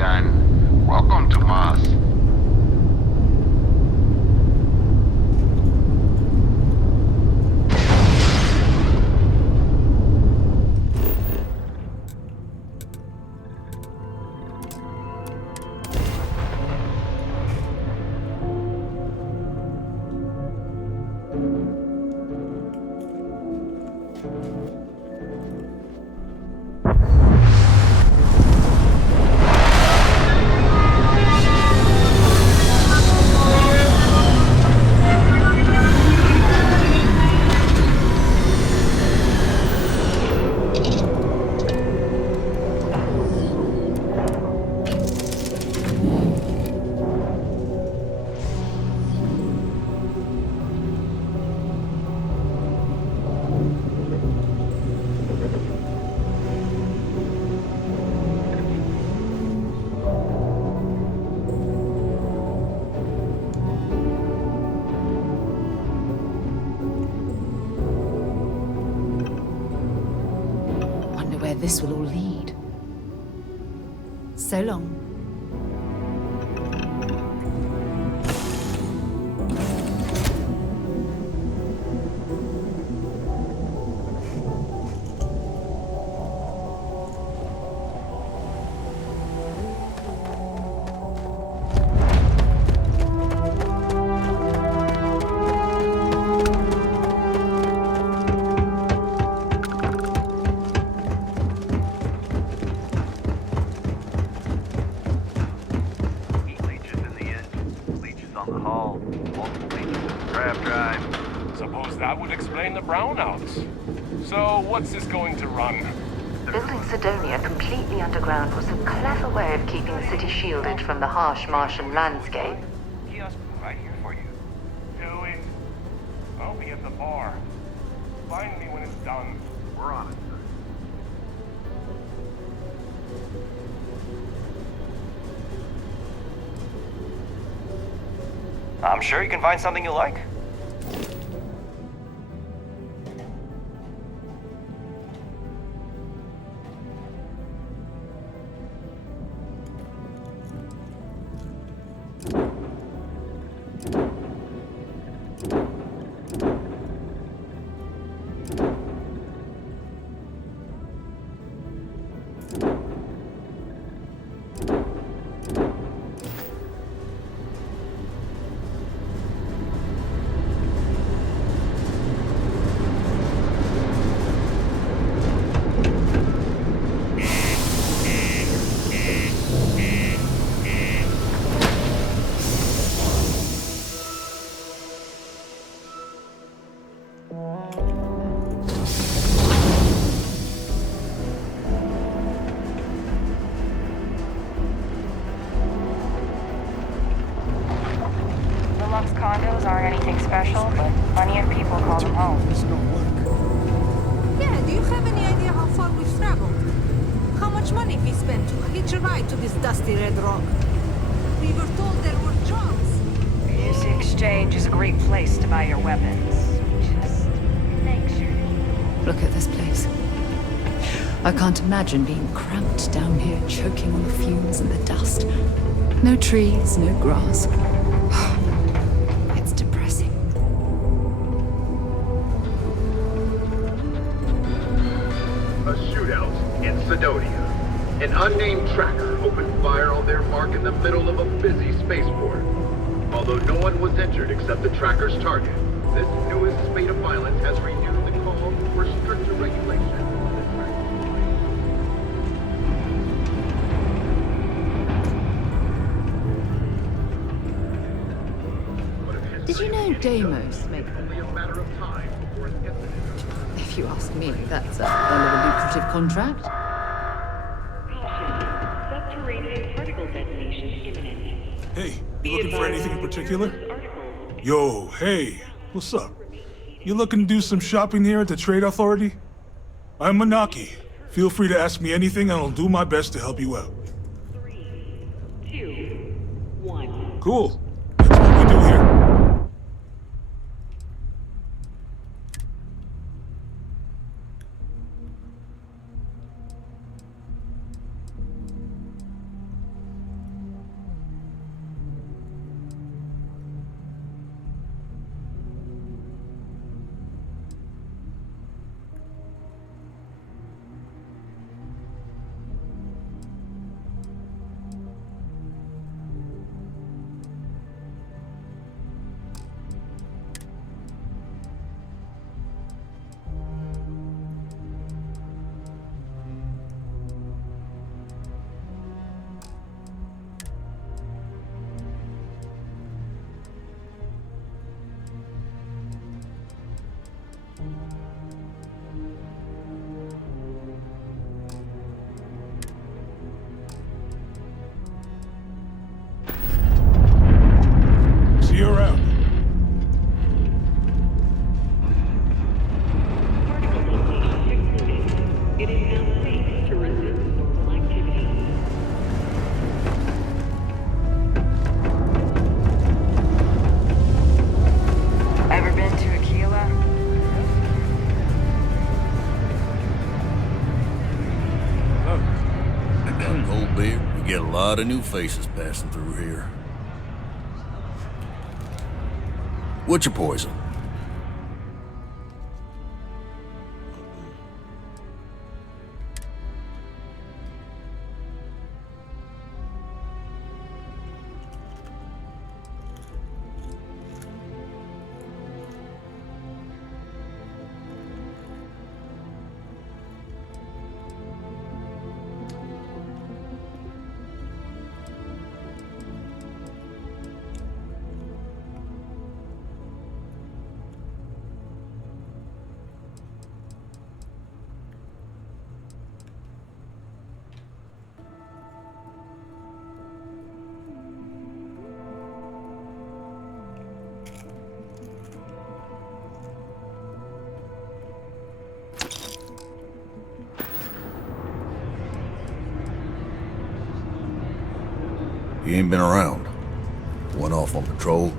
done. Welcome to Mars. This will all lead. So long. So, what's this going to run? Building Sidonia completely underground was a clever way of keeping the city shielded from the harsh Martian landscape. Kiosk right here for you. Do it. I'll be at the bar. Find me when it's done. We're on it. I'm sure you can find something you like. Condos aren't anything special, but plenty of people call them home. Yeah, do you have any idea how far we've traveled? How much money we spent to hitch a ride to this dusty red rock? We were told there were jobs. The UC Exchange is a great place to buy your weapons. Just make sure. Look at this place. I can't imagine being cramped down here, choking on the fumes and the dust. No trees, no grass. It's depressing. A shootout in Sidonia. An unnamed tracker opened fire on their mark in the middle of a busy spaceport. Although no one was injured except the tracker's target, this newest spate of violence has renewed the call for stricter regulation. Did you know Deimos make them? If you ask me, that's a hell of a lucrative contract. Subterranean particle detonation imminent. Hey, you looking for anything in particular? Yo, hey, what's up? You looking to do some shopping here at the Trade Authority? I'm Manaki. Feel free to ask me anything and I'll do my best to help you out. 3, 2, 1. Cool. That's what we do here. Beard, we get a lot of new faces passing through here. What's your poison? He ain't been around. Went off on patrol.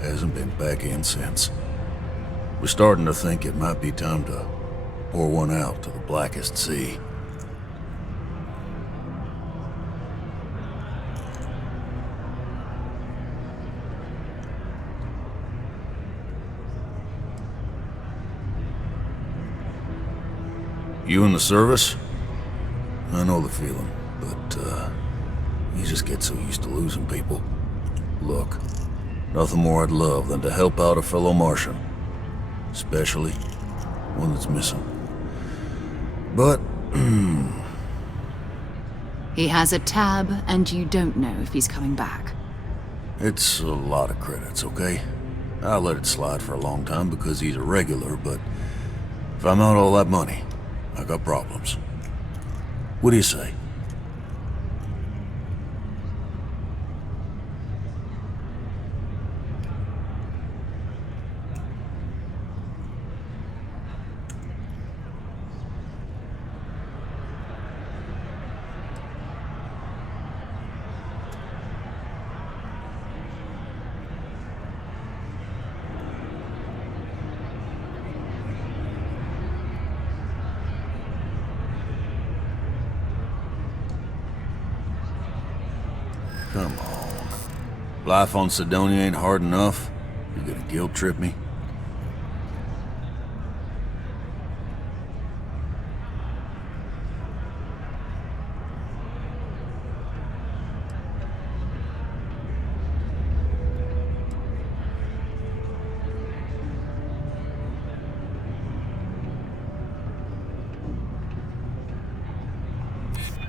Hasn't been back in since. We're starting to think it might be time to pour one out to the blackest sea. You in the service? I know the feeling, but, you just get so used to losing people. Look, nothing more I'd love than to help out a fellow Martian. Especially one that's missing. But, He has a tab, and you don't know if he's coming back. it's a lot of credits, okay? I let it slide for a long time because he's a regular, but if I'm out all that money, I got problems. What do you say? Come on. Life on Cydonia ain't hard enough. You gonna guilt trip me?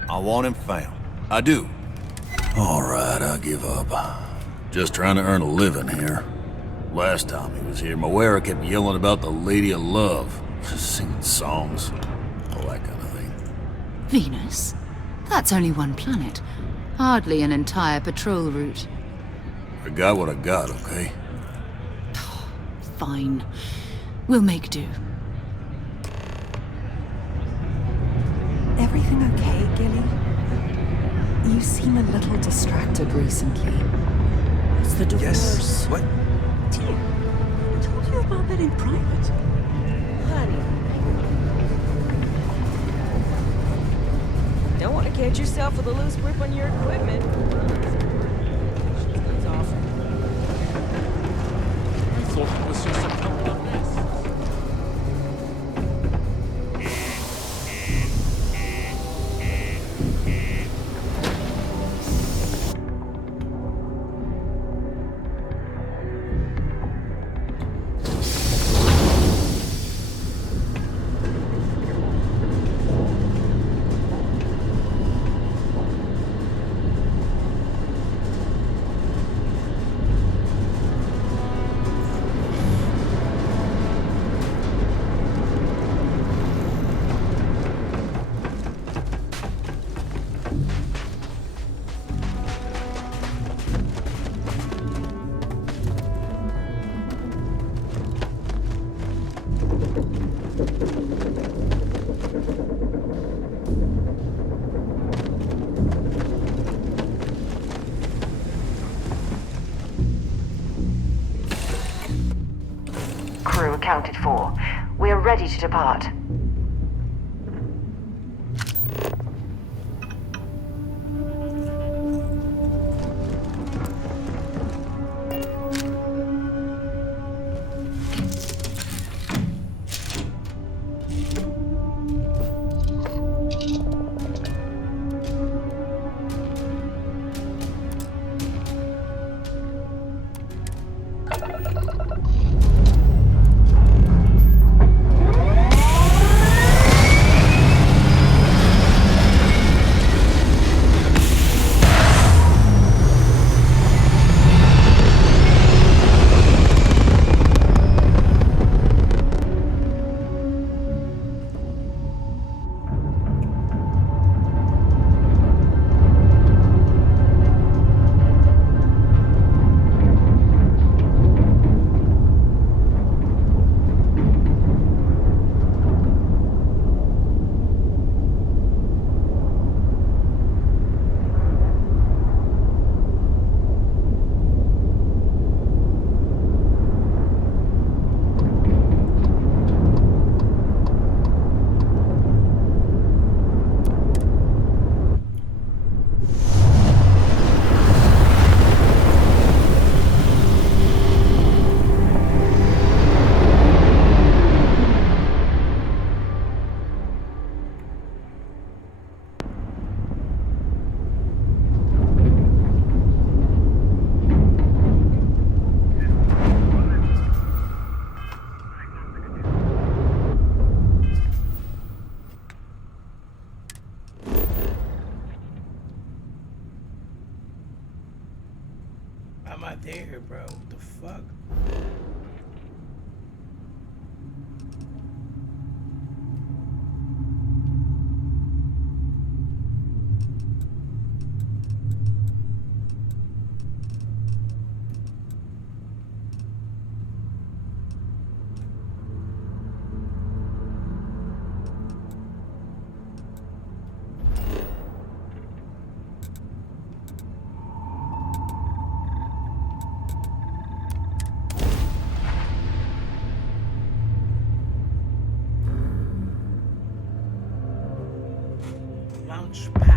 I want him found. I do. All right, I give up. Just trying to earn a living here. Last time he was here, Moera kept yelling about the Lady of Love. Singing songs. All that kind of thing. Venus? That's only one planet. Hardly an entire patrol route. I got what I got, okay? Fine. We'll make do. Everything okay, Gilly? You seem a little distracted recently. It's the divorce. Yes. What? Dear, I told you about that in private. Honey. Don't want to catch yourself with a loose grip on your equipment. That's awful. I thought it was just a couple of minutes. Crew accounted for. We are ready to depart. Why am I there, bro? What the fuck? Launch pad.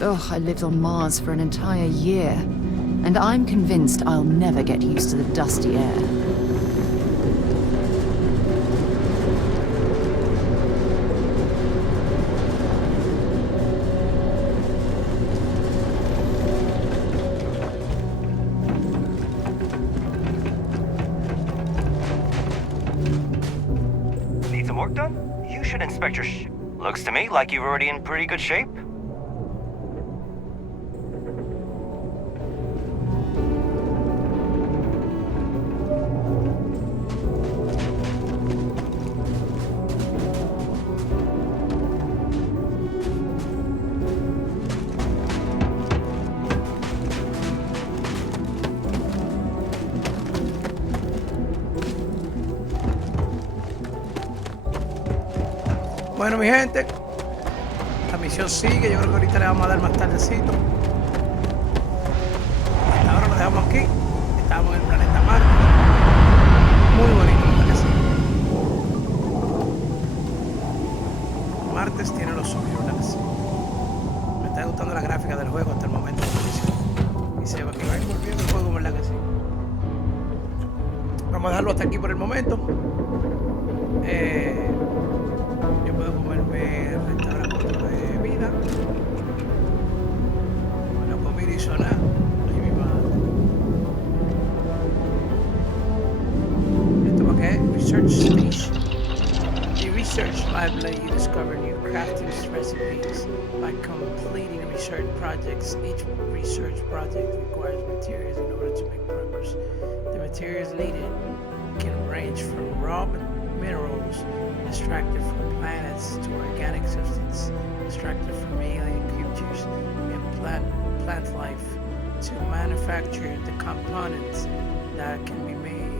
Ugh, I lived on Mars for an entire year, and I'm convinced I'll never get used to the dusty air. Need some work done? You should inspect your Looks to me like you're already in pretty good shape. Bueno, mi gente, la misión sigue. Yo creo que ahorita le vamos a dar más tardecito. Hasta ahora lo dejamos aquí. Estamos en el planeta Marte. Muy bonito, ¿verdad que sí? Martes tiene lo suyo, ¿verdad que sí? Me está gustando la gráfica del juego hasta el momento. Y se va envolviendo el juego, ¿verdad que sí? Vamos a dejarlo hasta aquí por el momento. Yo puedo comerme restaurante de vida. No comí ni hizo nada. Ay, mi madre. ¿Esto para qué? Research Station. The research lab let you discover new crafting recipes by completing research projects. Each research project requires materials in order to make progress. The materials needed can range from raw minerals extracted from planets to organic substance extracted from alien creatures and plant life to manufacture the components that can be made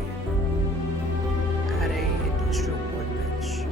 at a industrial workbench.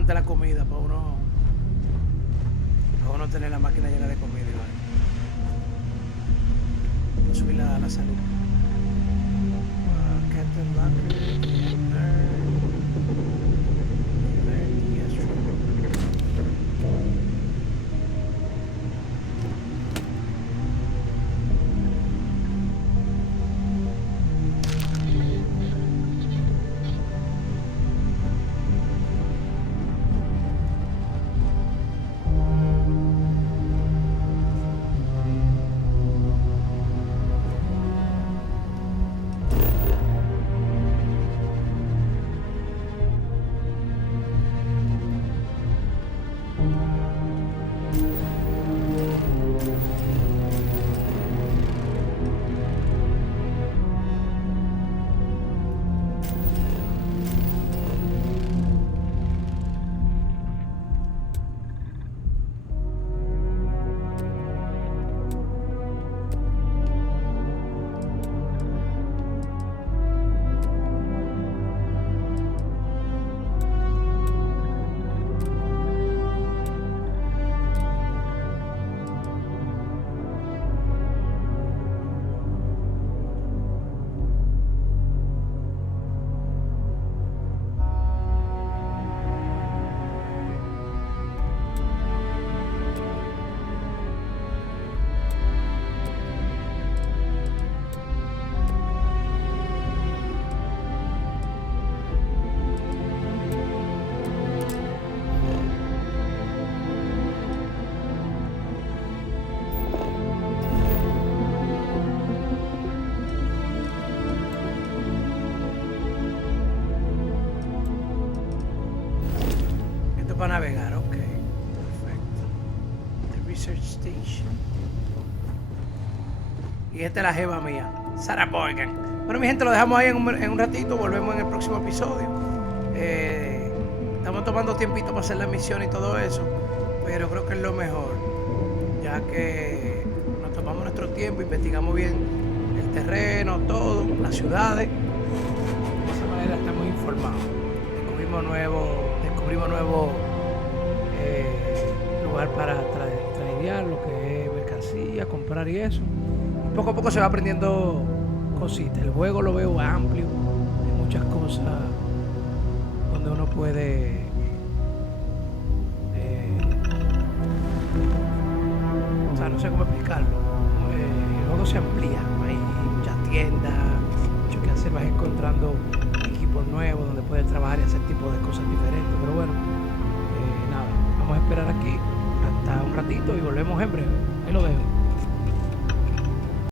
importante la comida para uno tener la máquina llena de comida igual. Para subir la salud. Captain Locker. Para navegar, ok. Perfecto. The Research Station. Y esta es la jeva mía, Sarah Morgan. Bueno, mi gente, lo dejamos ahí en un ratito. Volvemos en el próximo episodio. Estamos tomando tiempito para hacer la misión y todo eso, pero creo que es lo mejor, ya que nos tomamos nuestro tiempo, investigamos bien el terreno, todo, las ciudades. De esa manera estamos informados. Descubrimos nuevo lugar para tradear lo que es mercancía, comprar y eso. Y poco a poco se va aprendiendo cositas. El juego lo veo amplio, hay muchas cosas donde uno puede o sea, no sé cómo explicarlo. El juego se amplía, hay muchas tiendas, mucho que hacer, vas encontrando equipos nuevos donde puedes trabajar y hacer tipo de cosas diferentes, pero bueno, nada, vamos a esperar aquí hasta un ratito y volvemos en breve. Ahí lo dejo.